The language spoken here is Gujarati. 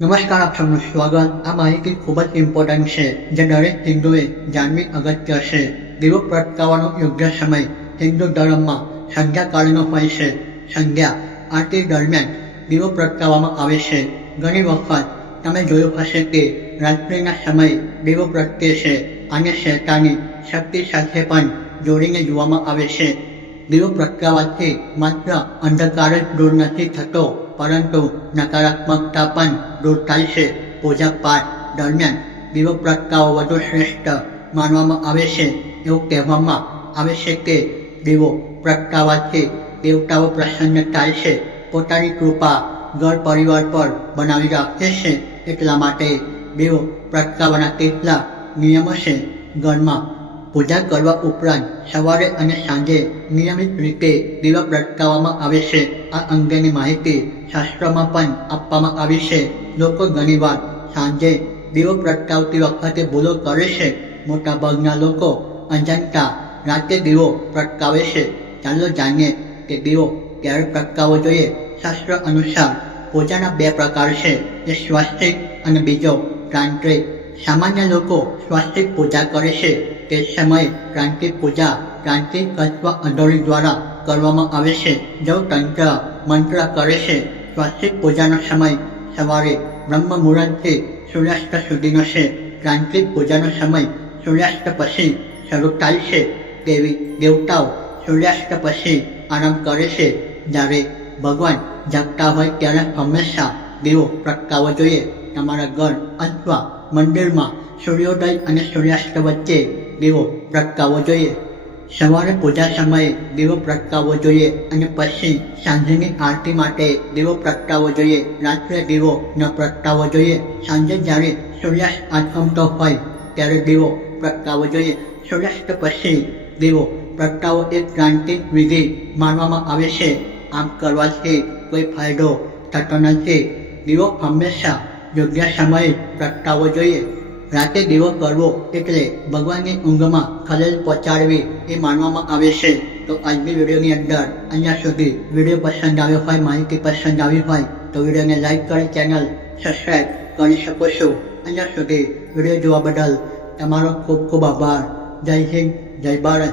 નમસ્કાર, આપ સૌનું સ્વાગત. આ માહિતી ખૂબ જ ઇમ્પોર્ટન્ટ છે જે દરેક હિન્દુએ જાણવી અગત્ય છે. દીવો પ્રગટાવવાનો યોગ્ય સમય હિન્દુ ધર્મમાં સંધ્યાકાળનો હોય છે. સંધ્યા આરતી દરમિયાન દીવો પ્રગટાવવામાં આવે છે. ઘણી વખત તમે જોયું હશે કે રાત્રિના સમયે દીવો પ્રગટે છે. આને શૈતાની શક્તિ સાથે પણ જોડીને જોવામાં આવે છે. દીવો પ્રગટાવવાથી માત્ર અંધકાર જ દૂર નથી થતો, પરંતુ નકારાત્મકતા પણ દૂર થાય છે. પૂજા પાઠ દરમિયાન દીવો પ્રગટાવવો વધુ શ્રેષ્ઠ માનવામાં આવે છે. એવું કહેવામાં આવે છે કે દીવો પ્રગટાવવાથી દેવતાઓ પ્રસન્ન થાય છે, પોતાની કૃપા ઘર પરિવાર પર બનાવી રાખે છે. એટલા માટે દીવો પ્રગટાવવાના કેટલાક નિયમો છે. ઘરમાં પૂજા કરવા ઉપરાંત સવારે અને સાંજે નિયમિત રીતે દીવા પ્રગટાવવામાં આવે છે. આ અંગેની માહિતી શાસ્ત્રોમાં પણ આપવામાં આવી છે. લોકો ઘણીવાર સાંજે દીવો પ્રગટાવતી વખતે ભૂલો કરે છે. મોટાભાગના લોકો અજાણતા રાતે દીવો પ્રગટાવે છે. ચાલો જાણીએ કે દીવો ક્યારે પ્રગટાવવો જોઈએ. શાસ્ત્ર અનુસાર પૂજાના બે પ્રકાર છે, એક સ્વાસ્તિક અને બીજો તાંત્રિક. સામાન્ય લોકો સ્વાસ્તિક પૂજા કરે છે. તે સમયે તાંત્રિક પૂજા તાંત્રિક અથવા અધોરી દ્વારા કરવામાં આવે છે. જેઓ તંત્ર મંત્ર કરે છે. સ્વાસ્તિક પૂજાનો સમય સવારે બ્રહ્મ મુહૂર્તથી સૂર્યાસ્ત સુધીનો છે. તાંત્રિક પૂજાનો સમય સૂર્યાસ્ત પછી શરૂ થાય છે. દેવતાઓ સૂર્યાસ્ત પછી આરામ કરે છે. જ્યારે ભગવાન જાગતા હોય ત્યારે હંમેશા દીવો પ્રગટાવવો જોઈએ. તમારા ઘર અથવા મંદિરમાં સૂર્યોદય અને સૂર્યાસ્ત વચ્ચે દીવો પ્રગટાવવો જોઈએ. સવારે પૂજા સમયે દીવો પ્રગટાવવો જોઈએ અને પછી સાંજની આરતી માટે દીવો પ્રગટાવવો જોઈએ. રાત્રે દીવો ન પ્રગટાવવો જોઈએ. સાંજે જ્યારે સૂર્યાસ્ત આથમતો હોય ત્યારે દીવો પ્રગટાવવો જોઈએ. સૂર્યાસ્ત પછી દીવો પ્રગટાવવો એક તાંત્રિક વિધિ માનવામાં આવે છે. આમ કરવાથી કોઈ ફાયદો થતો નથી. દીવો હંમેશા યોગ્ય સમયે પ્રગટાવવો જોઈએ. રાતે દીવો કરવો એટલે ભગવાનની ઊંઘમાં ખલેલ પહોંચાડવી એ માનવામાં આવે છે. તો આજની વિડીયોની અંદર અહીંયા સુધી વિડીયો પસંદ આવ્યો હોય, માહિતી પસંદ આવી હોય તો વિડીયોને લાઈક કરી ચેનલ સબસ્ક્રાઈબ કરી શકો છો. અહીંયા સુધી વિડીયો જોવા બદલ તમારો ખૂબ ખૂબ આભાર. જય હિન્દ, જય ભારત.